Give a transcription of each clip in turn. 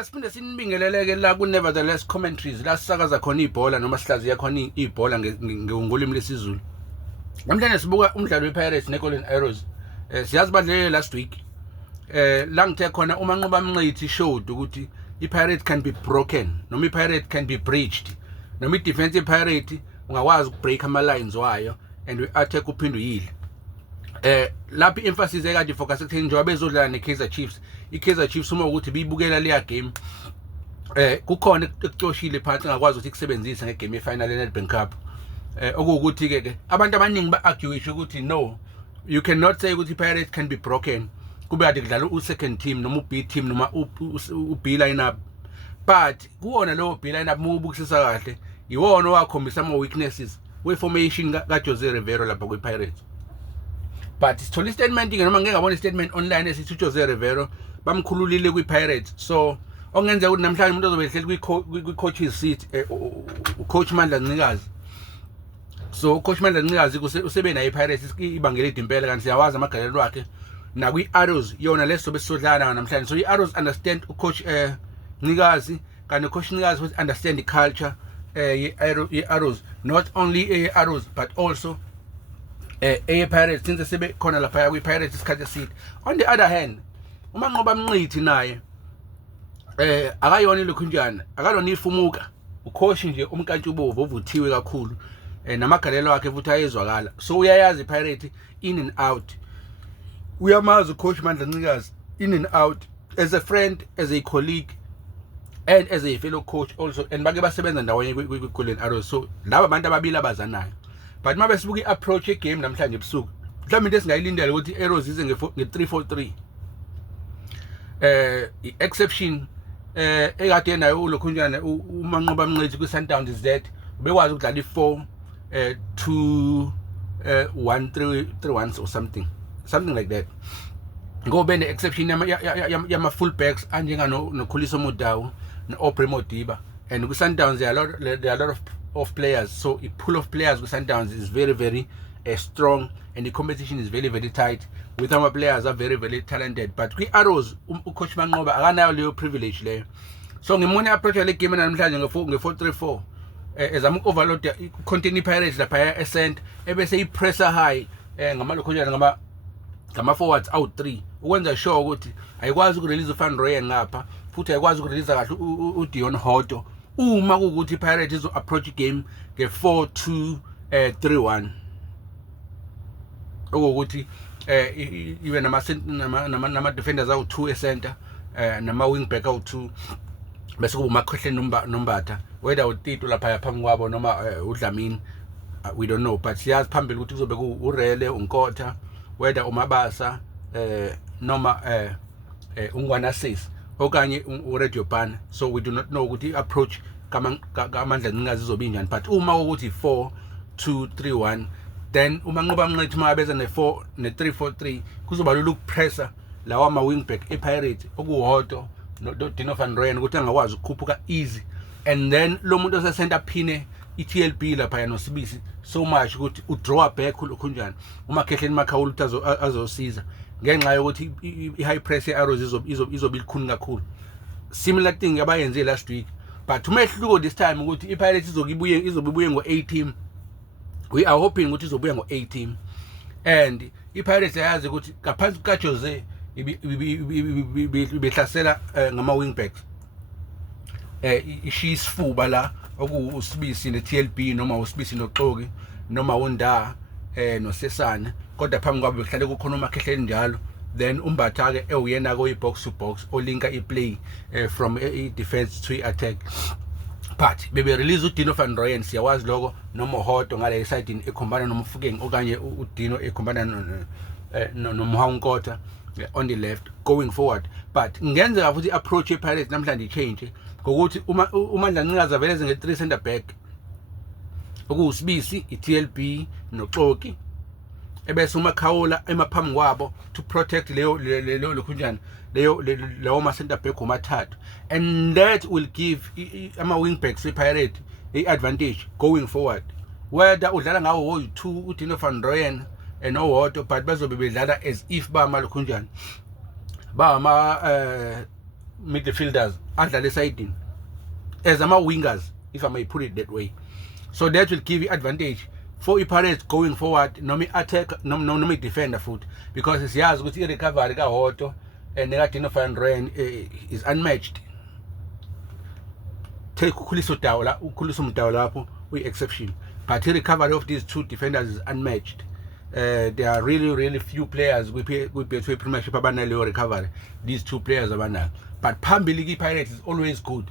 Siphinde sinibingeleleke la ku Nevertheless Commentaries la sisakaza khona ibhola noma sihlaziya khona ibhola ngolimi lesizulu. Namhlanje sibuka umdlalo wePirates neGolden Arrows. Siyazi badlele last week. La ngithe khona uma nqoba Mnqithi showed ukuthi iPirates can be broken noma iPirates can be breached. Noma idefense yePirates ungakwazi ukubreak ama lines wayo and we-attack uphinde uyidle. Lapho emphasis ekade focus ekutheni njengoba bezodlala neKaizer Chiefs. iKaizer Chiefs uma ukuthi biyibukela leya game kukhona ekucoshile phansi ngakwazi ukuthi kusebenzise ngegame yefinal yeNedbank Cup. Okuwukuthi ke abantu abaningi ba-argue ukuthi no, you cannot say ukuthi iPirates can be broken kube kade kudlala u-second team noma u-B team noma u-B lineup, but kuwona lowo B lineup mubukisisa kahle iwona owakhombisa ama weaknesses we-formation kaJose Rivero lapha kwiPirates. But sithola istatement noma ngeke ngabona istatement online esithi uJose Rivero bamkhululile kwiPirates. So okungenzeka ukuthi namhlanje umuntu ozobe ehleli kwi-coach's seat ucoach Mandla Ncikazi. So ucoach Mandla Ncikazi usebe nayo iPirates ibangele idimpela kanti siyawazi amagalelo wakhe na kwi-Arrows yona leso besizodlala namhlanje. So i-Arrows understand ucoach Ncikazi kanti ucoach Ncikazi understand the culture ye-Arrows, not only Arrows but also Pirates since sebe khona lapha kwi-Pirates isikhathi eside. On the other hand, uma nqoba Mnqithi naye akayona ilokhunjana akalona ifumuka ukhoshi nje umkantshubovu ovuthiwe kakhulu namagalelo akhe futhi ayezwakala. So uyayazi iPirates in and out, uyamazi ucoach Mandla Ncikazi in and out as a friend, as a colleague and as a fellow coach also, and bake basebenza ndawonye kwi-Golden Arrows. So laba abantu ababili abazanayo. But mabe sibuka i-approach ye-game namhlanje ebusuku mhlawumbe into esingayilindela ukuthi i-Arrows ize nge-3-4-3. I-exception ekade nayo ulokhunjana umanqoba Mnqithi kwi-Sundowns is that bekwazi ukudlala i-4-2-1-3-1 or something like that. Ngobe ne-exception yama-fullbacks anjenganoKhuliso Modawu no-Aubrey Modiba, and kwi-Sundowns there are a lot of players. So a pool of players with Sundowns is very strong, and the competition is very tight with our players are very talented. But kwi-Arrows ucoach Manqoba akanayo leyo privilege leyo. So ngimone approach le game namhlanje nge-4-3-4 ezama uku-overload contain iPirates lapha e-center ebese i-pressure high ngamalokhonjana ngama-forwards out 3 ukwenza sure ukuthi ayikwazi ukurelease uFan Rooyen ngapha futhi ayikwazi ukurelease kahle uDion Hoto uma kuukuthi iPirates izo approach game nge-4-2-3-1 okuwukuthi ibe nama defenders awu-2 e-center nama wing back awu-2 bese kuba uMakhohle Nombatha, whether uTito lapha phambi kwabo noma uDlamini, we don't know, but siyazi phambili ukuthi kuzobe uRele, uNkotha, whether uMabasa noma uNgwanasisi okanye uRadio Pan. So we do not know ukuthi approach kaMandla Ncikazi izobe injani. But uma ukuthi 4-2-3-1 then uma nqoba Mnqithi mabeza ne-3-4-3 kuzoba lula ukupressa lawa ama-wing back ePirates okuwodwa noDino van Rooyen ukuthi angakwazi ukukhuphuka easy, and then lo muntu osecenter phine i-TLB lapha noSibisi so much ukuthi udraw back ulokhunjana uMakhehleni Makhawula ukuthi azosiza ngenxa yokuthi i-high press ye-Arrows izobe ilikhuni kakhulu. Similar thing abayenze last week, but umehluko this time ukuthi iPirates izobe ibuye ngo-A team. We are hoping ukuthi izobuya ngo-A team, and iPirates ayazi ukuthi ngaphansi kukaJose ibehlasela ngama-wing backs ishiya isifuba la okuwuSibisi ne-TLB noma uSibisi noXoki noma uNda noSesana, kodwa phambi kwabo behlale kukhona uMakhehleni njalo, then uMbatha-ke ewuyena koyi-box to box olinka i-play from i-defense to i-attack. But bebe-release uDino van Rooyen siyawazi lokho, noma uHoto ngale esayidini ekhombana noMfukeng okanye uDino ekhombana noMhawunkotha on the left going forward. But ngenzeka futhi approach yePirates namhlanje change ngokuthi uMandla Ncikazi aveleze nge-3 center back okuwuSibisi, i-TLB noXoki, ebese uMakhawula emaphambi kwabo to protect leyo lokhunjana leyo ma-center back omathathu, and that will give ama-wing backs ePirates i-advantage going forward, whether udlala ngawo woyi-2 uDino van Rooyen noHoto, but bazobe bedlala as if ba amalokhunjana ba ama midfielders adlale esayidini as ama-wingers, if I may put it that way. So that will give you advantage for i-Pirates going forward, noma i-attack noma i-defender futhi, because siyazi ukuthi i-recovery kaHoto and neka-Dino van Ryn is unmatched. Take Khuliso Mdawu lapho uyi-exception, but i-recovery of these two defenders is unmatched. There are really few players kwi-Betway Premiership abanaleyo recovery, these two players abanayo. But phambili i-Pirates is always good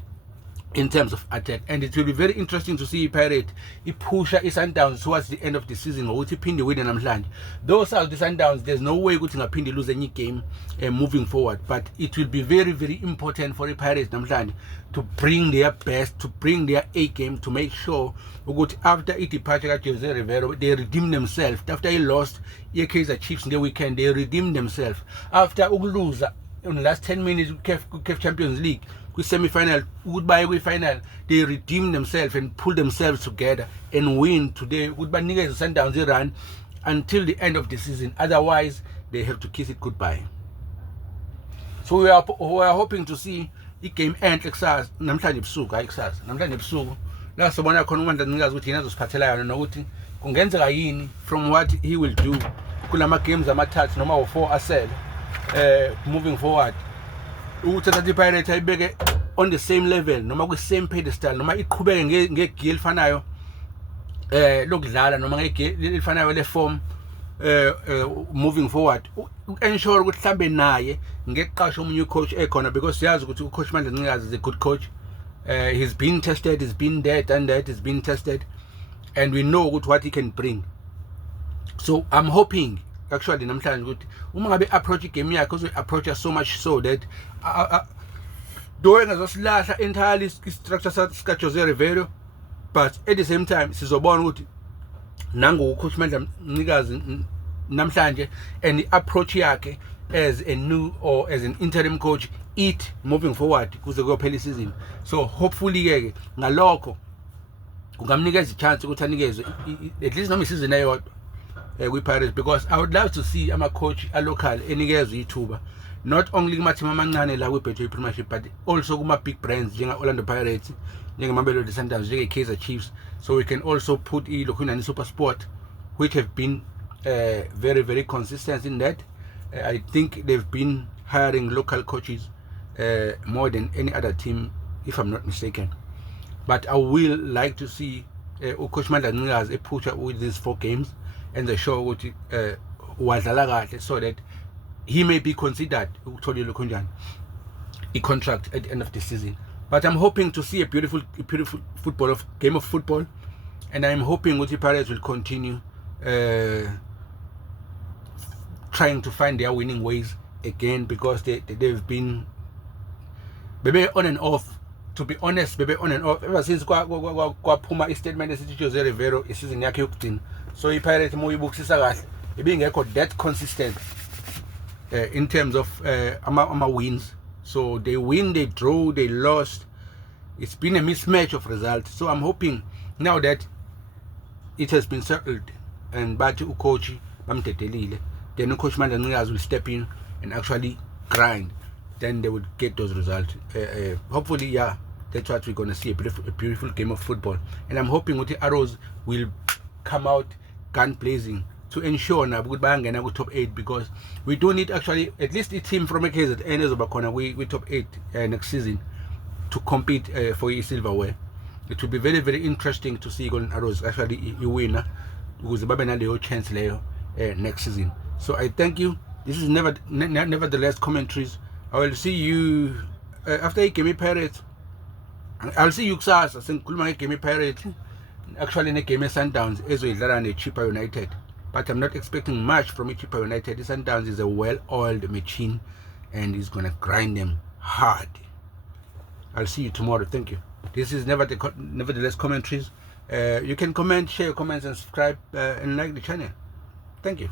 in terms of attack, and it will be very interesting to see i-Pirate ipusha i-Sundowns towards the end of the season ngokuthi iphinde win namhlanje. Those are the Sundowns, there's no way ukuthi ngaphinde lose any game moving forward, but it will be very important for i-Pirates namhlanje to bring their best, to bring their A game, to make sure ukuthi after i-departure ka-Jose Rivero they redeem themselves. After he lost i-Kaizer Chiefs in the weekend, they redeemed themselves. After ukuluza in the last 10 minutes CAF Champions League semi-final, goodbye final, they redeem themselves and pull themselves together and win today. Goodbye niggas Sundowns they run until the end of the season, otherwise they have to kiss it goodbye. So we are hoping to see the game end kusasa namhlanje ebusuku, hayi kusasa, namhlanje ebusuku la sobona khona uMandla Ncikazi ukuthi yena azosiphathela yona nokuthi kungenzeka yini from what he will do kulama games amathathu noma u4 asele moving forward, ukuthatha i-Pirates ayibeke on the same level noma kwi-same pedestal, noma iqhubeke ngegiye elifanayo lokudlala noma ngegiye elifanayo le-form moving forward, ensure ukuthi mhlambe naye ngeqasha omunye coach ekhona, because siyazi ukuthi ucoach Mandla Ncikazi is a good coach. He's been tested, he's been there, done that, he's been tested, and we know what he can bring. So I'm hoping actually namhlanje ukuthi uma ngabe approach igame yakhe uzo approach so much so that though engazosilahla entirely structure sika Jose Rivero, but at the same time sizobona ukuthi nangu coach Mandla Ncikazi namhlanje and the approach yakhe as a new or as an interim coach it moving forward kuze kuyophela season. So hopefully ke ngalokho kungamnikeza ichance ukuthi anikezwe at least noma isizini eyodwa kwi-Pirates, because I would love to see ama-coach a-local enikezwe ithuba, not only kuma-team amancane la kwi-Betway Premiership, but also kuma-big brands njenge-Orlando Pirates, njenge-Mamelodi Sundowns, njenge-Kaizer Chiefs. So we can also put i-Lokhunjani SuperSport, which have been very consistent in that. I think they've been hiring local coaches more than any other team, if I'm not mistaken. But I will like to see Coach Mandla Ncikazi epusha with these 4 games and the show ukuthi wadlala kahle, so that he may be considered ukuthola Lokhunjani i-contract at the end of the season. But I'm hoping to see a beautiful game of football, and I'm hoping ukuthi Pirates will continue trying to find their winning ways again, because they've been maybe on and off. To be honest, maybe on and off ever since kwaphuma i-statement esithi Jose Rivero isizini yakhe yokugcina. So i-Pirates moyibukisisa kahle ibingekho that consistent in terms of ama wins. So they win, they draw, they lost. It's been a mismatch of results. So I'm hoping now that it has been settled and bathi ucoach bamdedelile, then ucoach Mandla Ncikazi will step in and actually grind, then they would get those results. Hopefully, yeah, that's what we're gonna see, a beautiful game of football. And I'm hoping with the Arrows will come out gun blazing to ensure na bangena ku top 8, because we do need actually at least a team from KZN ezobakhona we top 8 next season to compete for silverware. It will be very interesting to see Golden Arrows actually winner, because babe naleyo chance leyo next season. So I thank you. This is nevertheless commentaries. I will see you after i-game Pirates. I'll see you kusasa sengikhuluma nge-game Pirates, actually ne-game Sundowns ezoyidlala ne-Chippa United, but I'm not expecting much from Chippa United. The Sundowns is a well-oiled machine and is gonna grind them hard. I'll see you tomorrow. Thank you. This is nevertheless commentaries. You can comment, share your comments, and subscribe and like the channel. Thank you.